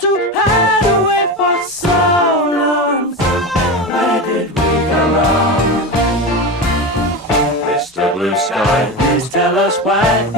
to hide away for so long. Where did we go wrong? Mr. Blue Sky, please tell us why.